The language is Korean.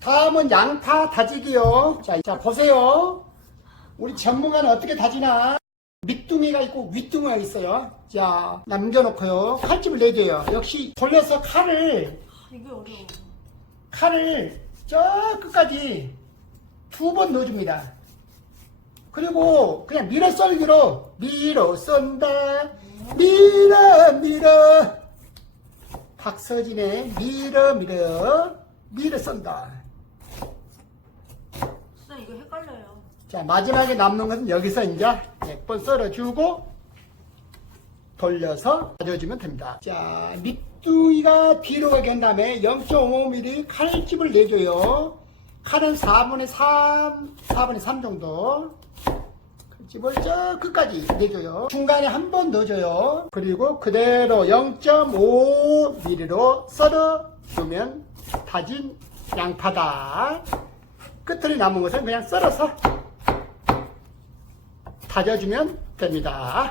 다음은 양파 다지기요. 자, 자, 보세요. 우리 전문가는 어떻게 다지나? 밑둥이가 있고 윗둥이가 있어요. 자, 남겨놓고요. 칼집을 내줘요. 역시 돌려서 칼을, 아, 이게 어려워. 칼을 저 끝까지 두 번 넣어줍니다. 그리고 그냥 밀어 썰기로 밀어 썬다. 밀어, 밀어. 박서진의 밀어, 밀어. 밀어 썬다. 자, 마지막에 남는 것은 여기서 이제 100번 썰어주고 돌려서 가져주면 됩니다. 자, 밑둥이가 뒤로 가게 한 다음에 0.5mm 칼집을 내줘요. 칼은 4분의 3, 4분의 3 정도. 칼집을 저 끝까지 내줘요. 중간에 한 번 넣어줘요. 그리고 그대로 0.5mm로 썰어주면 다진 양파다. 끝을 남은 것은 그냥 썰어서 다져주면 됩니다.